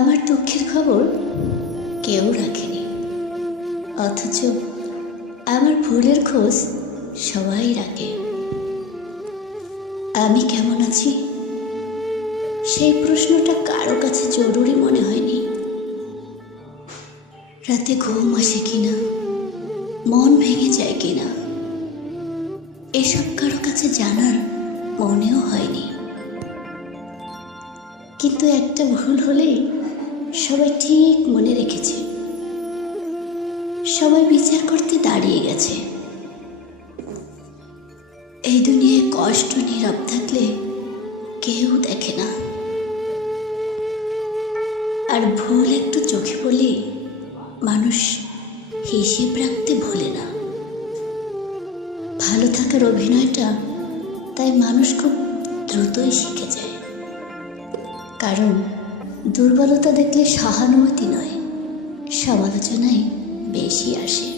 আমার দুঃখের খবর কেউ রাখেনি, অথচ আমার ভুলের খোঁজ সবাই রাখে। আমি কেমন আছি সেই প্রশ্নটা কারো কাছে জরুরি মনে হয়নি। রাতে ঘুম আসে কিনা, মন ভেঙে যায় কিনা, এসব কারো কাছে জানার মনেও হয়নি। কিন্তু একটা ভুল হলেই সবাই ঠিক মনে রেখেছে, সবাই বিচার করতে দাঁড়িয়ে গেছে। এই দুনিয়ায় কষ্ট নীরব থাকলে কেউ দেখে না, আর ভুল একটু চোখে পড়লে মানুষ হিসেব রাখতে ভোলে না। ভালো থাকার অভিনয়টা তাই মানুষ খুব দ্রুতই শিখে যায়, কারণ দুর্বলতা দেখলে সহানুভূতি নয়, সমালোচনাই বেশি আসে।